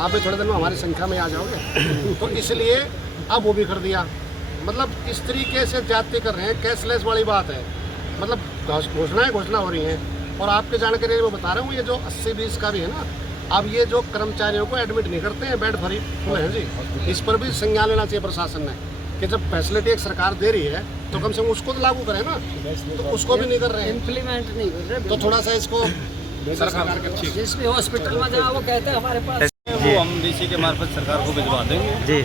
आप भी थोड़े दिन में हमारी संख्या में आ जाओगे। तो इसलिए अब वो भी कर दिया। मतलब इस तरीके से जाति कर रहे हैं, कैशलेस वाली बात है। मतलब घोषणा हो रही हैं। और आपके जानकारी में बता रहा हूँ, ये जो 80-20 का भी है ना, अब ये जो कर्मचारियों को एडमिट नहीं करते हैं, बेड फुल है जी। इस पर भी संज्ञान लेना चाहिए प्रशासन ने कि जब फैसिलिटी एक सरकार दे रही है तो कम से कम उसको तो लागू करें ना, तो उसको भी नहीं कर रहे हैं, इम्प्लीमेंट नहीं कर रहे। तो थोड़ा सा इसको सरकार के जिस भी हॉस्पिटल में जाओ वो कहते हैं हमारे पास, वो हम डीसी के मार्फत सरकार को भिजवा देंगे जी।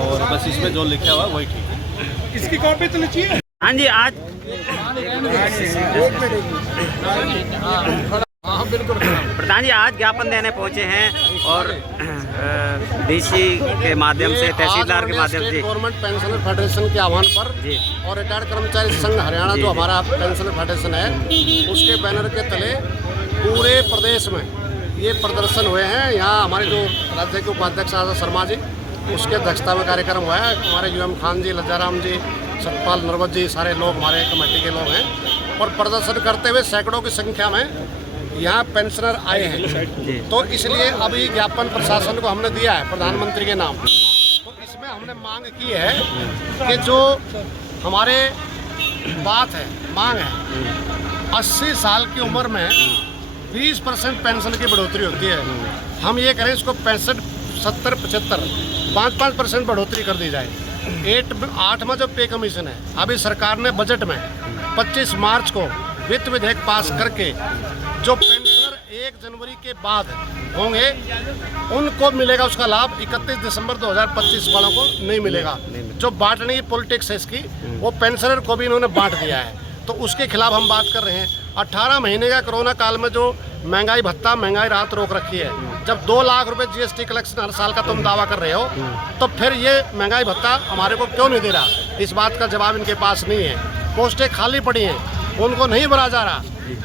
और बस इसमें जो लिखा हुआ वही ठीक है। इसकी कॉपी तो लीजिए। हाँ जी, आज प्रधान जी आज ज्ञापन देने पहुंचे हैं और डीसी के माध्यम से, तहसीलदार के माध्यम से गवर्नमेंट पेंशनर फेडरेशन के आह्वान पर जी और रिटायर्ड कर्मचारी संघ हरियाणा जो हमारा पेंशनर फेडरेशन है, उसके बैनर के तले पूरे प्रदेश में ये प्रदर्शन हुए हैं। यहाँ हमारे जो राज्य के उपाध्यक्ष आजाद शर्मा जी, उसके अध्यक्षता में कार्यक्रम हुआ है। हमारे यूएम खान जी, लज्जाराम जी, सतपाल नरवत जी, सारे लोग हमारे कमेटी के लोग हैं। और प्रदर्शन करते हुए सैकड़ों की संख्या में यहाँ पेंशनर आए हैं। तो इसलिए अभी ज्ञापन प्रशासन को हमने दिया है प्रधानमंत्री के नाम। तो इसमें हमने मांग की है कि जो हमारे बात है, मांग है, 80 साल की उम्र में 20% पेंशन की बढ़ोतरी होती है। हम ये करें इसको 65, 70, 75, 5% बढ़ोतरी कर दी जाए। 8 में जो पे कमीशन है, अभी सरकार ने बजट में 25 मार्च को वित्त विधेयक पास करके जो पेंशनर 1 जनवरी के बाद होंगे उनको मिलेगा उसका लाभ। 31 दिसंबर 2025 वालों को नहीं मिलेगा। जो बांटने की पॉलिटिक्स है इसकी, वो पेंशनर को भी इन्होंने बांट दिया है। तो उसके खिलाफ हम बात कर रहे हैं। 18 महीने का कोरोना काल में जो महंगाई भत्ता, महंगाई राहत रोक रखी है, जब 2 लाख रुपए जीएसटी कलेक्शन हर साल का तुम दावा कर रहे हो, तो फिर ये महंगाई भत्ता हमारे को क्यों नहीं दे रहा? इस बात का जवाब इनके पास नहीं है। पोस्टें खाली पड़ी हैं, उनको नहीं भरा जा रहा।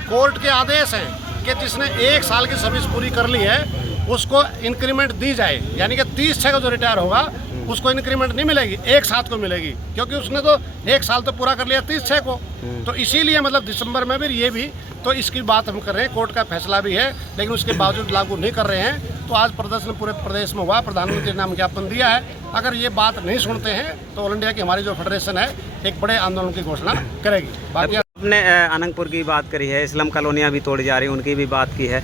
कोर्ट के आदेश हैं कि जिसने 1 साल की सर्विस पूरी कर ली है उसको इंक्रीमेंट दी जाए, यानी कि 30/6 को जो रिटायर होगा उसको इंक्रीमेंट नहीं मिलेगी, 1/7 को मिलेगी, क्योंकि उसने तो 1 साल तो पूरा कर लिया 30/6 को। तो इसीलिए मतलब दिसंबर में भी ये भी, तो इसकी बात हम कर रहे हैं। कोर्ट का फैसला भी है, लेकिन उसके बावजूद लागू नहीं कर रहे हैं। तो आज प्रदर्शन पूरे प्रदेश में हुआ, प्रधानमंत्री ने नाम ज्ञापन दिया है। अगर ये बात नहीं सुनते हैं तो ऑल इंडिया की हमारी जो फेडरेशन है एक बड़े आंदोलन की घोषणा करेगी। बाकी आपने अनंगपुर की बात करी है, इस्लाम कॉलोनियाँ भी तोड़ी जा रही हैं, उनकी भी बात की है,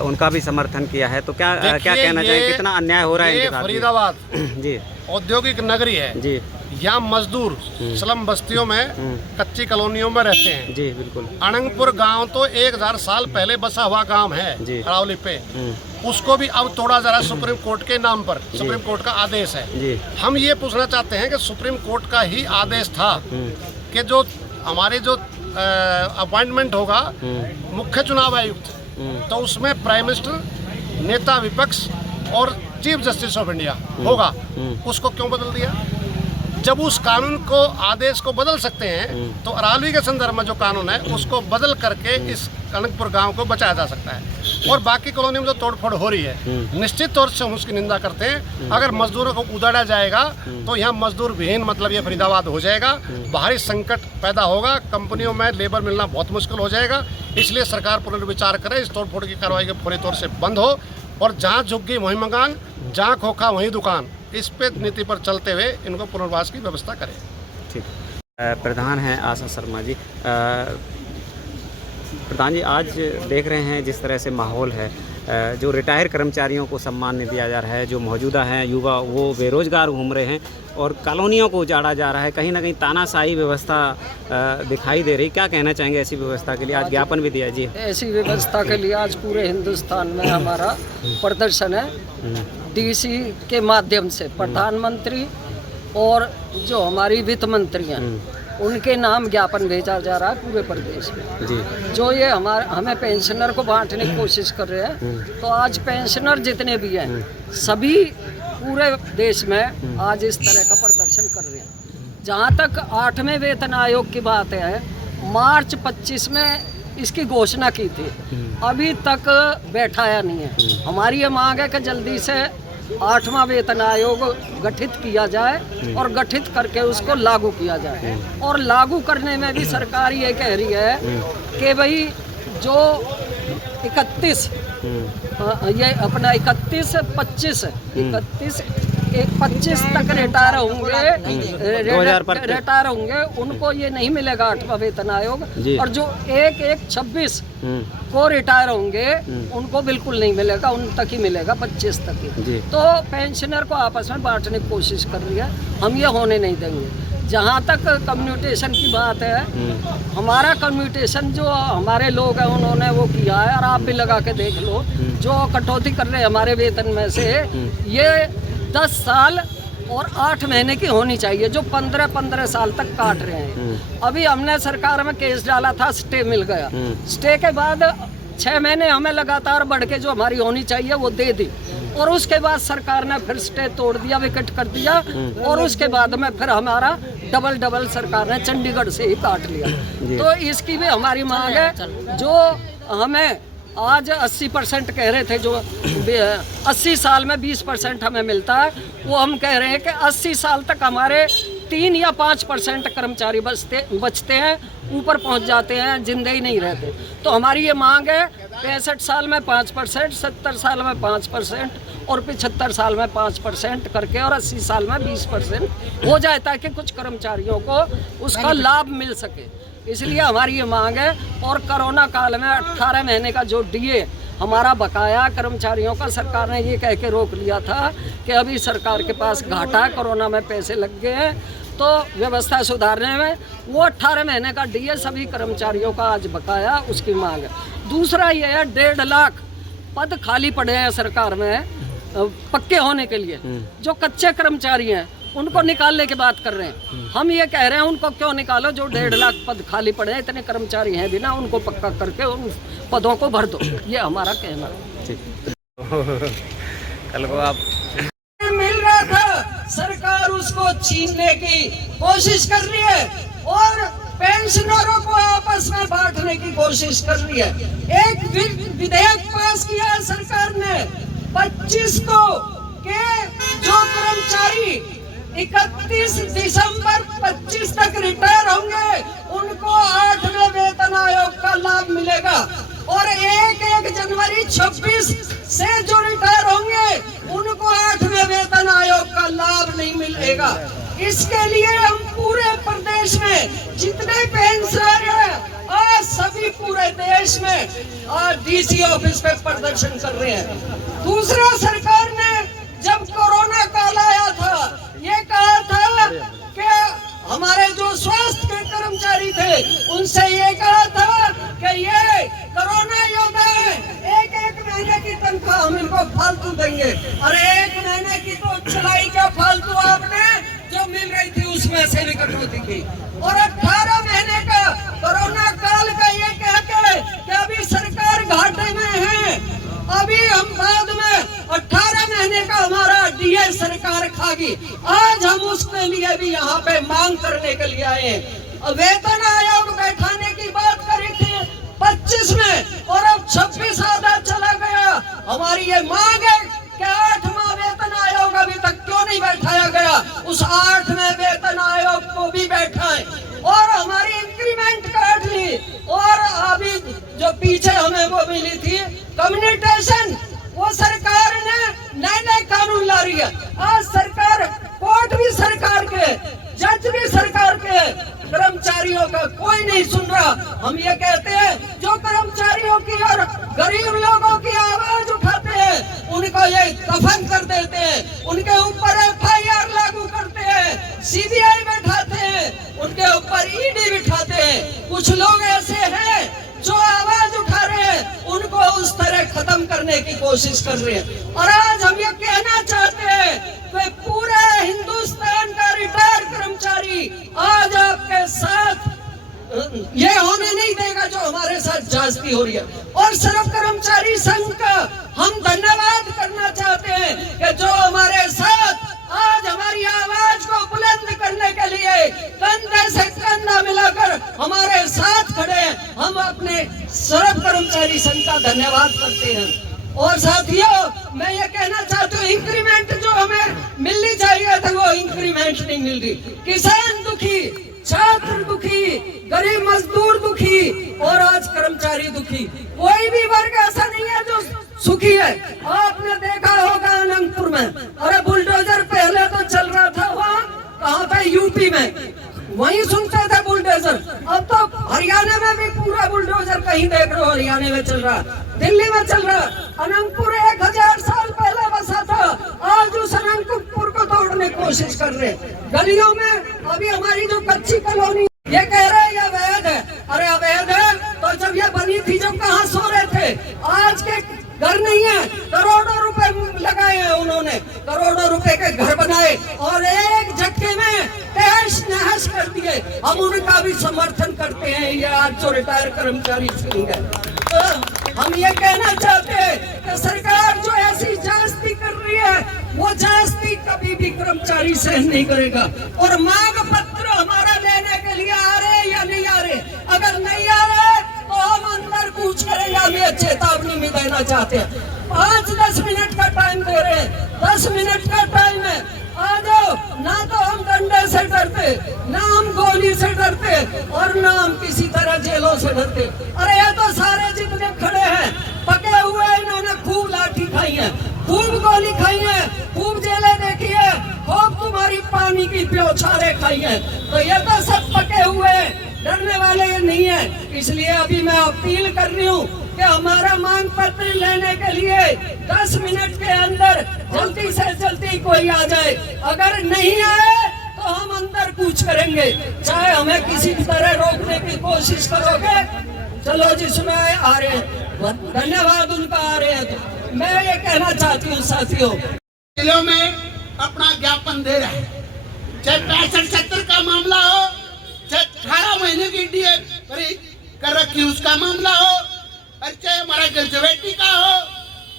उनका भी समर्थन किया है। तो क्या कहना चाहिए, कितना अन्याय हो रहा है इनके साथ? फरीदाबाद जी औद्योगिक नगरी है जी। यहाँ मजदूर स्लम बस्तियों में, कच्ची कॉलोनियों में रहते हैं जी। बिल्कुल। अनंगपुर गांव तो 1000 साल पहले बसा हुआ गांव है अरावली पे, उसको भी अब तोड़ा जा रहा है सुप्रीम कोर्ट के नाम पर। सुप्रीम कोर्ट का आदेश है जी। हम ये पूछना चाहते हैं कि सुप्रीम कोर्ट का ही आदेश था कि जो हमारे जो अपॉइंटमेंट होगा मुख्य चुनाव आयुक्त, तो उसमें प्राइम मिनिस्टर, नेता विपक्ष और चीफ जस्टिस ऑफ इंडिया होगा। उसको क्यों बदल दिया? जब उस कानून को, आदेश को बदल सकते हैं, तो अरावली के संदर्भ में जो कानून है उसको बदल करके इस अनंतपुर गांव को बचाया जा सकता है। और बाकी कॉलोनी में जो तोड़फोड़ हो रही है, निश्चित तौर से हम उसकी निंदा करते हैं। अगर मजदूरों को उधाड़ा जाएगा तो यहाँ मजदूर विहीन, मतलब ये फरीदाबाद हो जाएगा, बाहरी संकट पैदा होगा, कंपनियों में लेबर मिलना बहुत मुश्किल हो जाएगा। इसलिए सरकार पुनर्विचार करे, इस तोड़फोड़ की कार्रवाई के पूरी तौर से बंद हो, और जहाँ झुग्गी वहीं मकान, जहाँ खोखा वहीं दुकान, इस पे नीति पर चलते हुए इनको पुनर्वास की व्यवस्था करें। ठीक। प्रधान हैं आशा शर्मा जी। प्रधान जी, आज देख रहे हैं जिस तरह से माहौल है, जो रिटायर कर्मचारियों को सम्मान नहीं दिया जा रहा है, जो मौजूदा हैं युवा वो बेरोजगार घूम रहे हैं और कॉलोनियों को उजाड़ा जा रहा है, कहीं ना कहीं तानाशाही व्यवस्था दिखाई दे रही। क्या कहना चाहेंगे ऐसी व्यवस्था के लिए? आज ज्ञापन भी दिया जी। ऐसी व्यवस्था के लिए आज पूरे हिंदुस्तान में हमारा प्रदर्शन है। डीसी के माध्यम से प्रधानमंत्री और जो हमारी वित्त मंत्री हैं उनके नाम ज्ञापन भेजा जा रहा है पूरे प्रदेश में जी। जो ये हमें पेंशनर को बांटने की कोशिश कर रहे हैं, तो आज पेंशनर जितने भी हैं सभी पूरे देश में आज इस तरह का प्रदर्शन कर रहे हैं। जहाँ तक 8वें वेतन आयोग की बात है, मार्च 25 में इसकी घोषणा की थी, अभी तक बैठाया नहीं है। हमारी ये मांग है कि जल्दी से 8वां वेतन आयोग गठित किया जाए और गठित करके उसको लागू किया जाए। और लागू करने में भी सरकार ये कह रही है कि भाई जो 31 ये अपना 31-25 तक रिटायर होंगे, 2000 पर रिटायर होंगे, उनको ये नहीं मिलेगा 8वां वेतन आयोग। और जो 1-1-26 को रिटायर होंगे उनको बिल्कुल नहीं मिलेगा, उन तक ही मिलेगा, 25 तक ही। तो पेंशनर को आपस में बांटने की कोशिश कर रही है, हम ये होने नहीं देंगे। जहाँ तक कम्यूटेशन की बात है, हमारा कम्यूटेशन जो हमारे लोग हैं उन्होंने वो किया है, और आप भी लगा के देख लो, जो कटौती कर रहे हैं हमारे वेतन में से, ये 10 साल और 8 महीने की होनी चाहिए, जो 15-15 साल तक काट रहे हैं। अभी हमने सरकार में केस डाला था, स्टे मिल गया, स्टे के बाद 6 महीने हमें लगातार बढ़ के जो हमारी होनी चाहिए वो दे दी, और उसके बाद सरकार ने फिर स्टे तोड़ दिया, विकेट कर दिया, और उसके बाद में फिर हमारा डबल सरकार ने चंडीगढ़ से ही काट लिया। तो इसकी भी हमारी मांग है, जो हमें आज 80% कह रहे थे, जो 80 साल में 20% हमें मिलता है, वो हम कह रहे हैं कि 80 साल तक हमारे 3 या 5% कर्मचारी बचते हैं, ऊपर पहुंच जाते हैं, जिंदे ही नहीं रहते। तो हमारी ये मांग है 65 साल में 5%, 70 साल में 5% और 75 साल में 5% करके, और 80 साल में 20% हो जाए, ताकि कुछ कर्मचारियों को उसका लाभ मिल सके। इसलिए हमारी ये मांग है। और कोरोना काल में 18 महीने का जो डीए हमारा बकाया कर्मचारियों का, सरकार ने ये कह के रोक लिया था कि अभी सरकार के पास घाटा है, कोरोना में पैसे लग गए हैं, तो व्यवस्था सुधारने में वो 18 महीने का डीए सभी कर्मचारियों का आज बकाया, उसकी मांग है। दूसरा ये है 1.5 लाख पद खाली पड़े हैं सरकार में पक्के होने के लिए, जो कच्चे कर्मचारी हैं उनको निकालने की बात कर रहे हैं। हम ये कह रहे हैं उनको क्यों निकालो, जो 1.5 लाख पद खाली पड़े हैं, इतने कर्मचारी हैं भी ना, उनको पक्का करके उन पदों को भर दो, ये हमारा कहना है। कल को आप मिल रहा था, सरकार उसको छीनने की कोशिश कर रही है, और पेंशनरों को आपस में बांटने की कोशिश कर रही है। एक विधेयक पास किया है सरकार ने 25 को, के जो कर्मचारी 31 दिसंबर 25 तक रिटायर होंगे उनको 8वें वेतन आयोग का लाभ मिलेगा, और 1 जनवरी 26 से जो रिटायर होंगे उनको 8वें वेतन आयोग का लाभ नहीं मिलेगा। इसके लिए हम पूरे प्रदेश में जितने पेंशनर हैं, आज सभी पूरे देश में डीसी ऑफिस पे प्रदर्शन कर रहे हैं। दूसरा, सरकार ने जब कोरोना काल आया था, ये कहा था कि हमारे जो स्वास्थ्य के कर्मचारी थे उनसे ये कहा था कि ये कोरोना योद्धा है, 1 महीने की तनख्वाह हम इनको फालतू देंगे। और 1 महीने की तो चलाई क्या फालतू, आपने जो मिल रही थी उसमें से भी कटौती की। और 18 महीने का कोरोना काल का ये कह के कि अभी सरकार घाटे में है, अभी हम बाद में 18 महीने का हमारा डीए सरकार खागी। आज हम उसके लिए भी यहाँ पे मांग करने के लिए आए हैं। वेतन आयोग बैठाने की बात करी थी 25 में, और अब 26 आधा चला गया। हमारी ये मांग है कि 8वां वेतन आयोग अभी तक क्यों नहीं बैठाया गया, उस 8वें वेतन आयोग को भी बैठाएं, और हमारी इंक्रीमेंट काट ली, और अभी जो पीछे हमें वो मिली थी कम्युनिटेशन, वो सरकार ने नए कानून ला रही है। आज सरकार, कोर्ट भी सरकार के, जज भी सरकार के, कर्मचारियों का कोई नहीं सुन रहा। हम ये कहते हैं जो कर्मचारियों की और गरीब लोगों की आवाज उठाते हैं उनको ये दफन कर देते हैं, उनके ऊपर FIR लागू करते हैं, CBI बैठाते हैं, उनके ऊपर ED बिठाते हैं। कुछ लोग ऐसे हैं जो आवाज उठा रहे हैं, उनको उस तरह खत्म करने की कोशिश कर रहे हैं। और आज हम ये कहना चाहते हैं कि पूरे हिंदुस्तान का रिटायर्ड कर्मचारी आज आपके साथ ये होने नहीं देगा जो हमारे साथ जास्ती हो रही है। और सर्व कर्मचारी संघ का हम धन्यवाद करना चाहते हैं कि जो हमारे साथ आज हमारी आवाज को बुलंद करने के लिए कंधे से कंधा मिलाकर हमारे साथ खड़े हैं। हम अपने सर्व कर्मचारी संघ का धन्यवाद करते हैं। और साथियों, मैं ये कहना चाहती हूँ, इंक्रीमेंट जो हमें मिलनी चाहिए था वो इंक्रीमेंट नहीं मिल रही। किसान दुखी, छात्र दुखी, गरीब मजदूर दुखी, और आज कर्मचारी दुखी। कोई भी वर्ग ऐसा नहीं है जो सुखी है। आपने देखा होगा अनंतपुर में, अरे बुलडोजर पहले तो चल रहा था वहाँ, कहाँ पे, यूपी में, वहीं सुनते थे बुलडोजर। अब तो हरियाणा में भी पूरा बुलडोजर, कहीं देख रहे हो हरियाणा में चल रहा, दिल्ली में चल रहा। अनंतपुर 1000 साल पहले बसा था, आज उस अनंतपुर को तोड़ने की कोशिश कर रहे। गलियों में अभी हमारी जो कच्ची कॉलोनी, ये कह रहे हैं ये अवैध है। अरे अवैध है तो जब ये बनी थी, जब कहाँ सो रहे थे? आज के घर नहीं है, करोड़ों रुपए लगाए हैं उन्होंने, करोड़ों रुपए के घर बनाए और एक झटके में तहस नहस कर दिए। हम उनका भी समर्थन करते हैं। ये आज जो रिटायर कर्मचारी संघ है, तो हम ये कहना चाहते हैं कि सरकार जो ऐसी जास्ती कर रही है, वो जास्ती कभी भी कर्मचारी सहन नहीं करेगा। और मांग पत्र हमारा लेने के लिए आ रहे या नहीं आ रहे? अगर नहीं आ रहे तो हम अंदर कूच करेंगे। हम ये चेतावनी में देना चाहते हैं। 5-10 मिनट का टाइम दे रहे हैं, 10 मिनट का टाइम है, आ जाओ। ना तो हम डंडे से डरते, ना हम गोली से डरते और ना हम किसी तरह जेलों से डरते। अरे ये तो सारे जितने खड़े हैं पके हुए, इन्होंने खूब लाठी खाई है, खूब गोली खाई है, खूब जेलें देखी है, खूब तुम्हारी पानी की प्योछारें खाई है। तो ये तो सब पके हुए, डरने वाले ये नहीं है। इसलिए अभी मैं अपील कर रही हूँ कि हमारा मांग पत्र लेने के लिए 10 मिनट के अंदर जल्दी से जल्दी कोई आ जाए। अगर नहीं आए तो हम अंदर कूच करेंगे, चाहे हमें किसी तरह रोकने की कोशिश करोगे। चलो जिसमें आ रहे हैं, धन्यवाद उनका आ रहे हैं। तो मैं ये कहना चाहती हूँ साथियों, जिलों में अपना ज्ञापन दे रहे हैं, चाहे 65-70 का मामला हो, चाहे 18 महीने की डीए कर रखी उसका मामला हो, और चाहे हमारा ग्रेजुएटी का हो,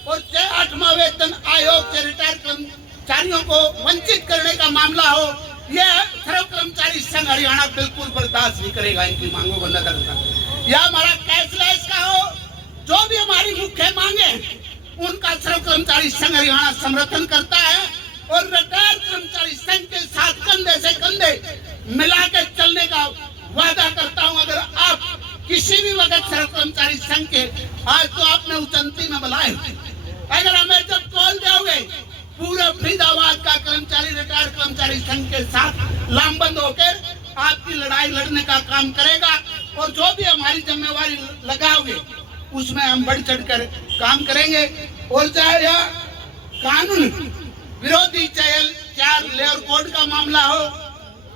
और चाहे 8वां वेतन आयोग से रिटायर कर्मचारियों को वंचित करने का मामला हो, यह सर्व कर्मचारी संघ हरियाणा बिल्कुल बर्दाश्त नहीं करेगा इनकी मांगों को नजर रखकर। यह हमारा कैशलेस का हो, जो भी हमारी मुख्य मांगे उनका सर्व कर्मचारी संघ हरियाणा समर्थन करता है और रिटायर कर्मचारी संघ के साथ कंधे से कंधे मिला के चलने का वादा करता हूं। अगर आप किसी भी वक्त सर्व कर्मचारी संघ के, आज तो आपने उचंती में बुलाए, अगर हमें जब कॉल दोगे, पूरे फरीदाबाद का कर्मचारी रिटायर कर्मचारी संघ के साथ लामबंद होकर आपकी लड़ाई लड़ने का काम करेगा। और जो भी हमारी जिम्मेवारी लगाओगे उसमें हम बढ़ चढ़ कर काम करेंगे। और चाहे यह कानून विरोधी, चाहे लेबर कोड का मामला हो,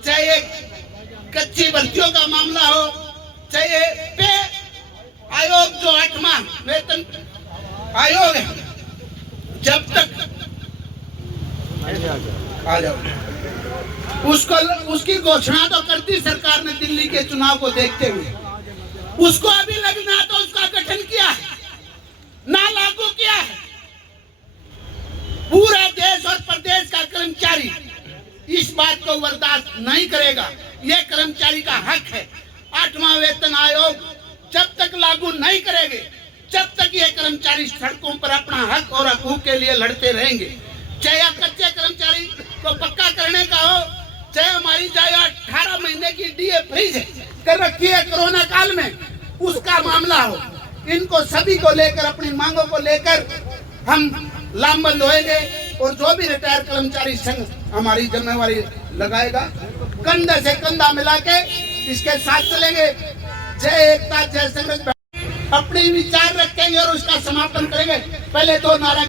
चाहे कच्ची भर्तियों का मामला हो, चाहे पे आयोग जो 8वां वेतन आयोग है, जब तक आ जाओ उसको, उसकी घोषणा तो कर दी सरकार ने दिल्ली के चुनाव को देखते हुए, उसको अभी लगना तो उसका गठन किया है, ना लागू किया है। पूरा देश और प्रदेश का कर्मचारी इस बात को बर्दाश्त नहीं करेगा। यह कर्मचारी का हक है। 8वां वेतन आयोग जब तक लागू नहीं करेंगे, जब तक ये कर्मचारी सड़कों पर अपना हक और हकूक के लिए लड़ते रहेंगे। चाहे कच्चे कर्मचारी को पक्का करने का हो, चाहे हमारी चाहे 18 महीने की डीए फ्रीज कर रखी है कोरोना काल में, उसका मामला हो, इनको सभी को लेकर, अपनी मांगों को लेकर हम लामबंद होएंगे। और जो भी रिटायर कर्मचारी संघ हमारी जिम्मेवारी लगाएगा, कंधे से कंधा मिला के इसके साथ चलेंगे। जय एकता, जय संघर्ष, अपने विचार रखेंगे और उसका समापन करेंगे। पहले तो नारा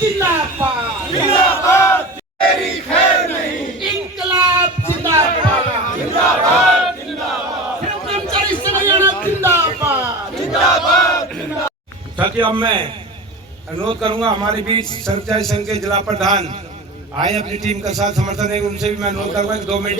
जिंदाबाद जिंदाबाद तेरी खैर नहीं इंकलाब जिंदाबाद जिंदाबाद जिंदाबाद कर्मचारी संघ हरियाणा जिंदाबाद जिंदाबाद साथियों, अब मैं अनुरोध करूंगा हमारे बीच कर्मचारी संघ के जिला प्रधान आए अपनी टीम का साथ समर्थन देंगे, उनसे भी मैं अनुरोध करूंगा कि 2 मिनट